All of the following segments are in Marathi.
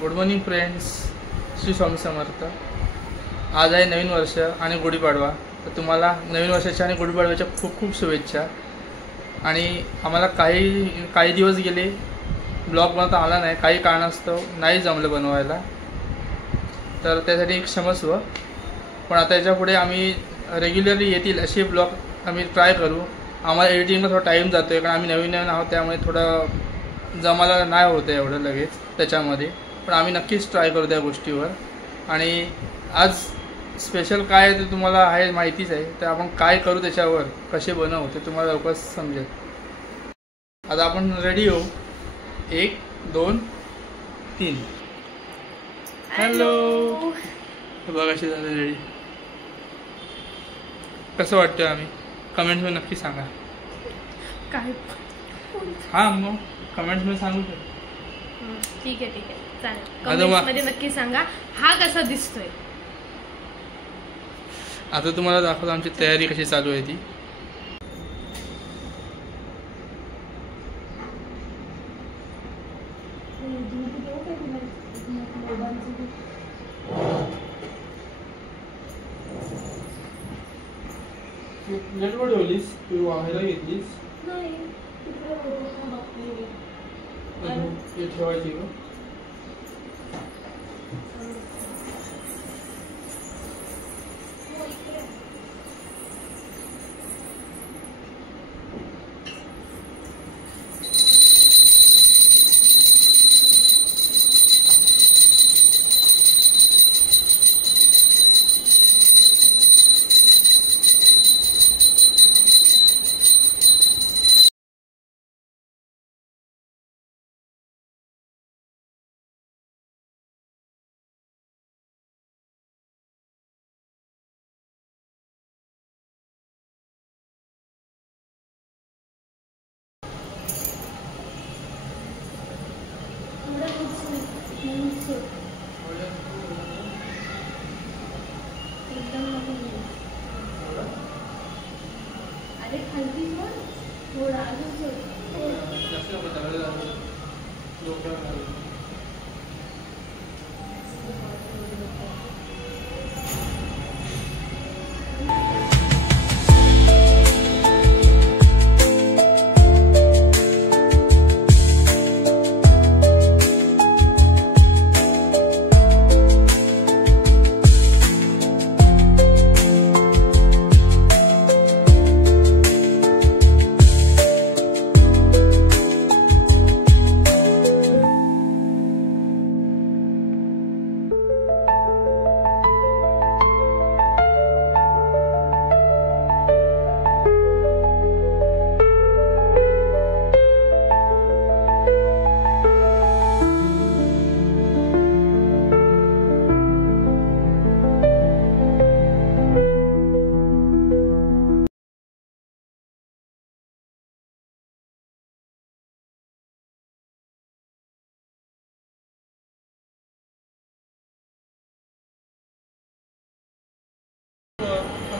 Good morning friends, Shri Swami Samarth. आज आहे नवीन वर्ष आणि गुढीपाडवा। तर तुम्हाला नवीन वर्षाच्या आणि गुढीपाडव्याच्या खूप खूप शुभेच्छा। आणि आम्हाला काही दिवस गेले ब्लॉग बनवता आला नाही, काही कारणास्तव नाही जमलं बनवायला, तर त्यासाठी एक क्षमस्व। पण आता याच्यापुढे आम्ही रेग्युलरली येतील असे ब्लॉग आम्ही ट्राय करू। आम्हाला एडिटिंगला थोडा टाईम जातो आहे, कारण आम्ही नवीन आहोत, त्यामुळे थोडं जमायला नाही होतं एवढं लगेच त्याच्यामध्ये, पण आम्ही नक्कीच ट्राय करू त्या गोष्टीवर। आणि आज स्पेशल काय आहे ते तुम्हाला आहे माहितीच आहे, तर आपण काय करू त्याच्यावर कसे बनवू ते तुम्हाला लवकरच समजेल। आता आपण रेडी होऊ, 1 2 3। हॅलो, बघा कशी झालं रेडी। कसं वाटतं आम्ही कमेंट्समध्ये नक्की सांगा। काय हां, मग कमेंट्समध्ये सांगू शकतो। ठीक आहे चालेल, कमेंट्समध्ये नक्की सांगा हा कसा दिसतोय। आता तुम्हाला दाखवतो आमची तयारी कशी चालू आहे ती। नेटवर ठेवलीस तू, वाहायला घेतलीस ठेवायची का? अरे खाली थोडा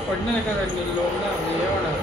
पडणार आहे का लोंबला हे होणार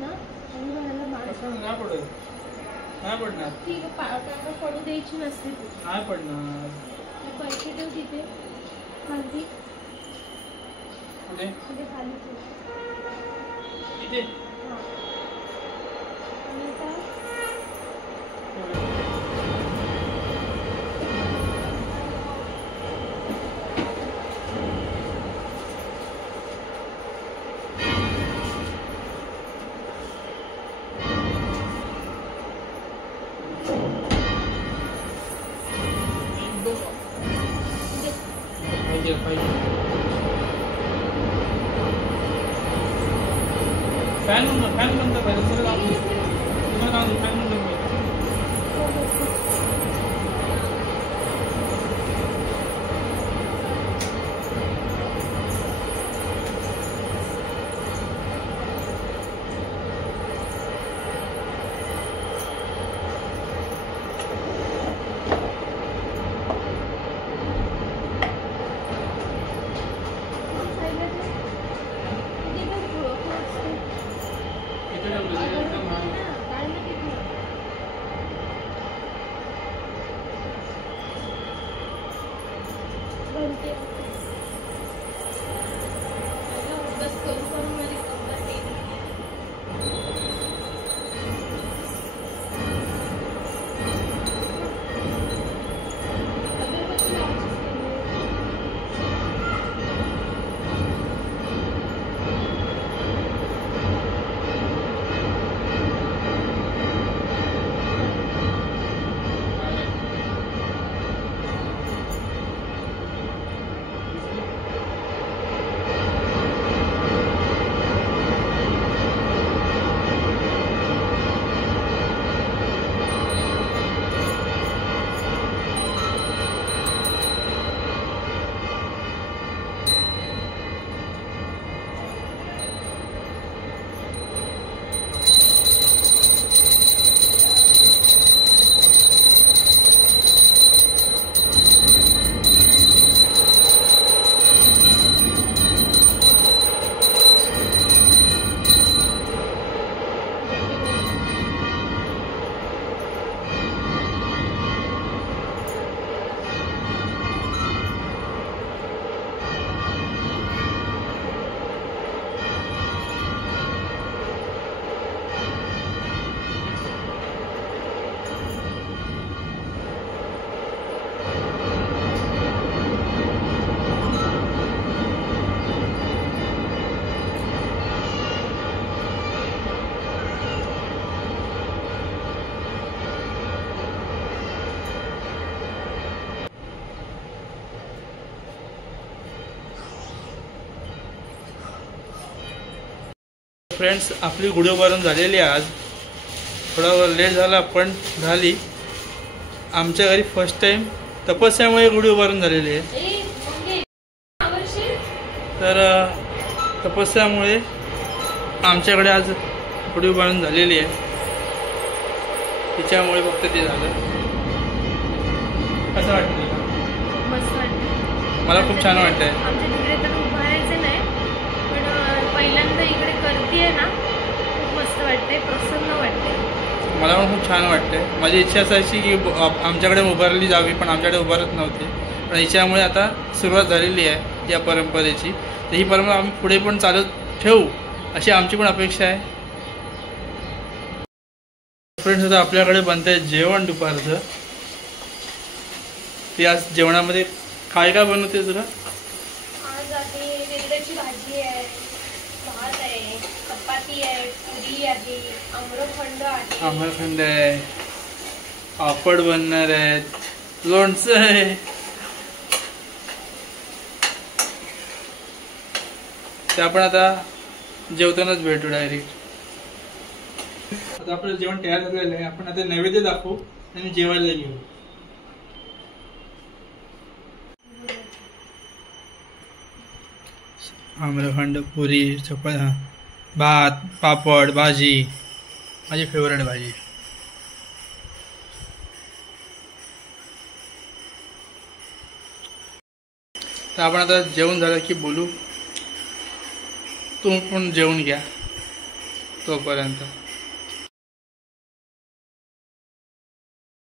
ना आणि घराला बाहेर नाही पडत, नाही पडणार. ठीक आहे, काका पडू द्यायची नसते तू. नाही पडणार. पैसे ठेव तिथे खाली, कुठे तिथे खाली ठेव. इथे हां. आणि आता फॅन म्हणतो पाहिजे तुम्हाला फॅन म्हणतो पाहिजे. फ्रेंड्स, आपली गुढी उभारून झालेली आहे. आज थोडा लेट झाला पण झाली. आमच्या घरी फर्स्ट टाइम तपस्यामुळे गुढी उभारून झालेली आहे. तर तपस्यामुळे आमच्याकडे आज गुढी उभारून झालेली आहे. तिच्यामुळे फक्त ते झालं. कसं वाटतं? मस्त वाटतं. मला खूप छान वाटतंय. आमच्या तिकडे तर उभारायचं नाही, पण पहिल्यांदा इकडे करते ना, खूप मस्त वाटतंय, प्रसन्न वाटतंय. मला पण खूप छान वाटतंय. माझी इच्छा असायची की आमच्याकडे उभारली जावी, पण आमच्याकडे उभारत नव्हते. पण याच्यामुळे आता सुरुवात झालेली आहे या परंपरेची. तर ही परंपरा आम्ही पुढे पण चालू ठेवू अशी आमची पण अपेक्षा आहे. फ्रेंड्स, आता आपल्याकडे बनतंय जेवण दुपारचं. ते आज जेवणामध्ये काय काय बनवते तुला? आज आहे वेगळ्याची भाजी आहे, भात आहे, चपाती आहे, पुरी आहे, आम्रखंड आहे, आम्रखंड आहे, पापड बनणार आहेत, लोणचं आहे. ते आपण आता जेवतानाच भेटू डायरेक्ट. आता आपलं जेवण तयार झालेलं आहे. आपण आता नैवेद्य दाखवू आणि जेवायला घेऊ. आम्रखंड, पुरी, चपाती, भात, पापड, भाजी, माझी फेवरेट भाजी. तर आपण आता जेवण झालं की बोलू. तुम्ही पण जेवून घ्या. तोपर्यंत